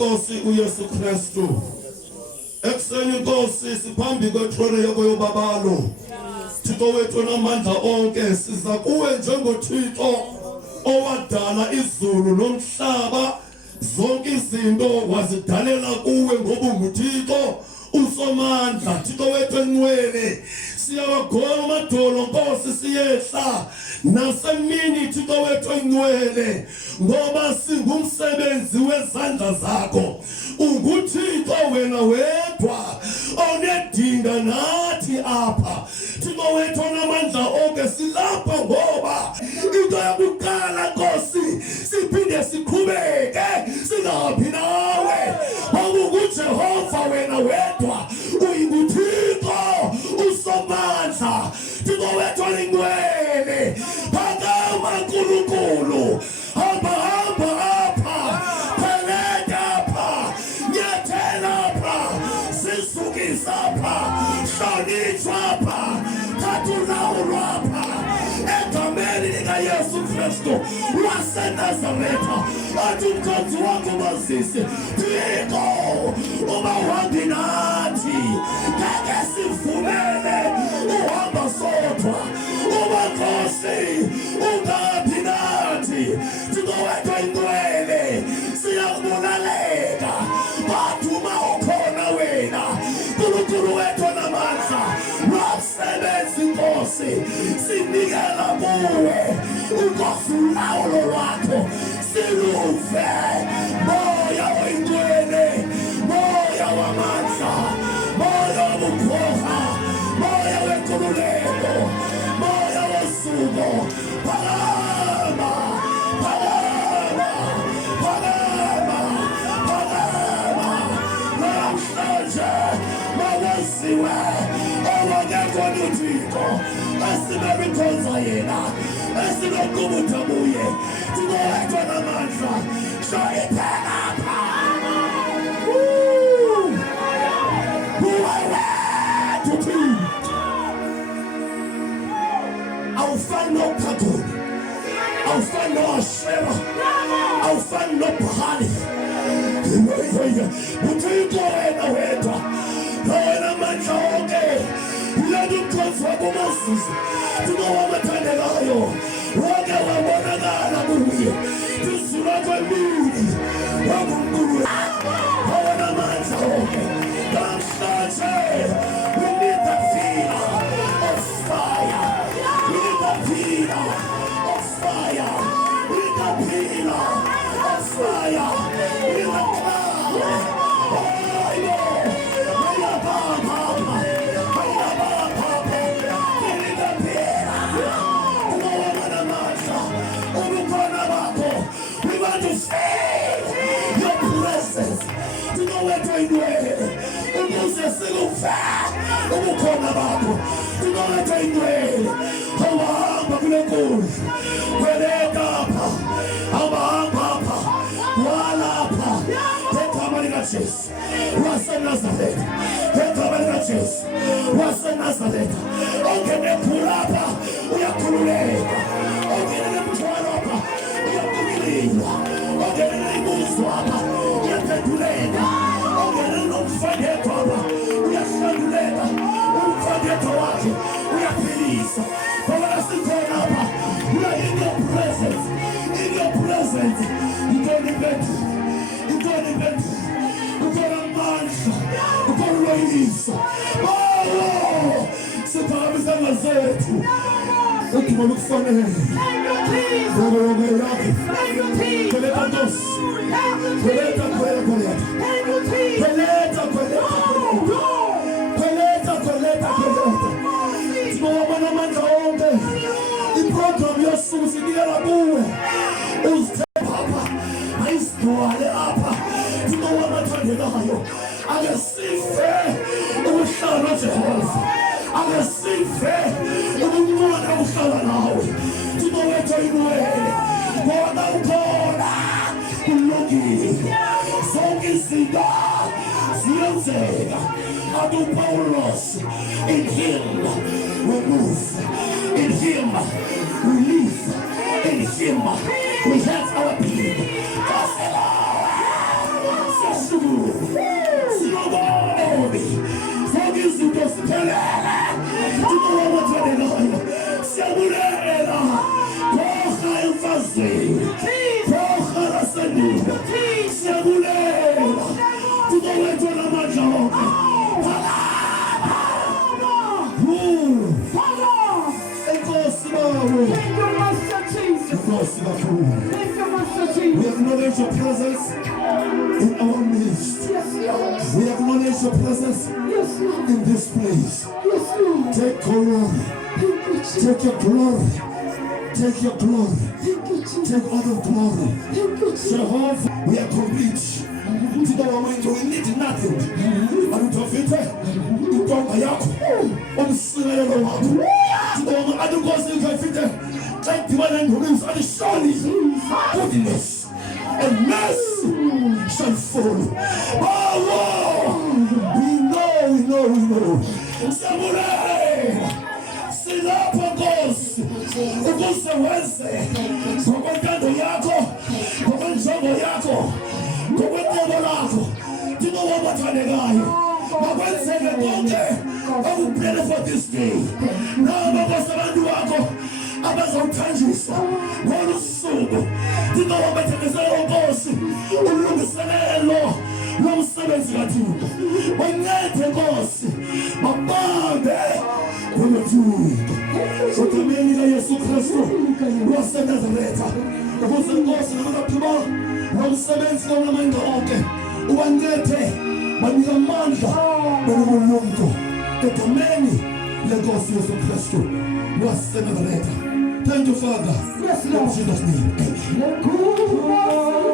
Nkosi uYesu Kristu ekuseni Nkosi siphambi kwethrone yakho yobabalo Thixo wethu namandla onke siza kuwe njengoThixo owadala izulu nomhlaba zonke izinto wazidalela kuwe ngoba unguThixo usomandla Thixo wethu engcwele siyawagoma amadolo Nkosi siyehla nasemini Thixo wethu engcwele ngoba singumsebenzi wezandla zakho unguThixo wena wedwa onedinga nathi apha Thixo wethu namandla onke silapha ngoba into yokuqala Nkosi siphinde siqhubeke singabi nawe unguJehova wena wedwa uyinguThixo usomandla Thixo wethu engcwele phakama nkulunkulu hamba apha pheleka apha nyathela apha sisukisa apha hlonitshwa apha thathulawulwa apha egameni likaYesu Kristu waseNazaretha athi umkhonzi wakho mazise Thixo ubahambi nathi ngeke sivumele uhamba sodwa ubaNkosi ungaphi nathi Thixo wethu engcwele siyakubulaleka bathuma ukhona wena nkulunkulu wethu namandla lomsebenzi Nkosi sinikela kuwe uNkosi ulawulo lwakho siluve moya oyingcwele moya wamandla moya wobukhosi moya wenkululeko moya wosuku phakama namhlanje mawaziwe owakekho uThixo esibebikhonza yena esinoqubutha buye Thixo wethu namandla shoyipheka awufani noPhagoni awufani noAshera awufani noBhali uThixo wena wedwa wena mandla onke yena umkhonzi wakho uMoses Thixo wamathandekayo wonke wabonakala kuye izulu kwemini wakunkulu wena mandla onke namhlanje we need the fire of fire we need the pillar of fire we need the pillar of fire we need the cloud your presence Thixo wethu engcwele ukuze sikufa ubukhona bakho Thixo wethu engcwele awahamba kule nkundla weleka apha awahamba apha walapha ngegama likaJesu waseNazaretha ngegama likaJesu waseNazaretha ongene khulapha uyakhululeka ongene mthwalo apha uyakhululeka ongene imuzwa apha uyaphenduleka Baba sikhona lapha. We are in your presence. In your presence. Ikona impethu. Ikona impethu. Ukona amandla. Ukona uloyiso. Oh! Siphamisa ngazethu. Ukubona ukufanele. Ngoba wonke yakho. Koleta dos. Koleta. Sibona amandla onke. Iprogram yosuku sinikela kuwe. Uzithe papa. Ayisigcwale apha. Sibona amathandekayo. Ake sife ukuhlala Jehova. Ake sife ukunqoba ukuhlala nawe. Sibona inwele. Bona ukhona. Kulungile. Zonke izinto ziyenzeka. Adu Paulos, in him we move, in him we live, in him we have our being. Sinoboni, zonke izinto ziphelele. Siyabulela, Bokha emfazweni, Bokha lasendulo. Siyabulela, Tunowethu namandla onke. Thank you, Master Jesus. Thank you, Master Jesus. We acknowledge your presence in our midst. Yes, Lord. We acknowledge your presence Yes, Lord. in this place. Yes, Lord. Take glory. Thank you, Jesus. Take your glory. Take your glory. Thank you, Jesus. Take all the glory. Thank you, Jesus. Jehovah, we are complete. Today we need nothing. Alutofite. Utonga yako. Umsilelo wako. Today adukosi ukafite. Like the one who lives on the surely goodness and mercy shall follow. Oh, we know. Samurai, silapho Nkosi, ukuze wenze ngokwentando yakho, ngokwenjongo yakho, ngokwentando lakho. Thina wabathandekayo, makwenzeke konke okuphele for this day. Noma kwasabantu bakho abazawuthanjiswa ngolu suku. Thina wabathandekayo Nkosi, ulungiselelo lomsebenzi kaThixo. Bancede Nkosi, babambe kulothixo. Egameni likaYesu Kristu waseNazaretha, ukuze Nkosi nabaphuma lomsebenzi kamamandla onke ubancede, banika amandla nobulumko egameni leNkosi Yesu Kristu waseNazaretha. Thank you, Father. Yes, Lord. In Jesus' name. Amen.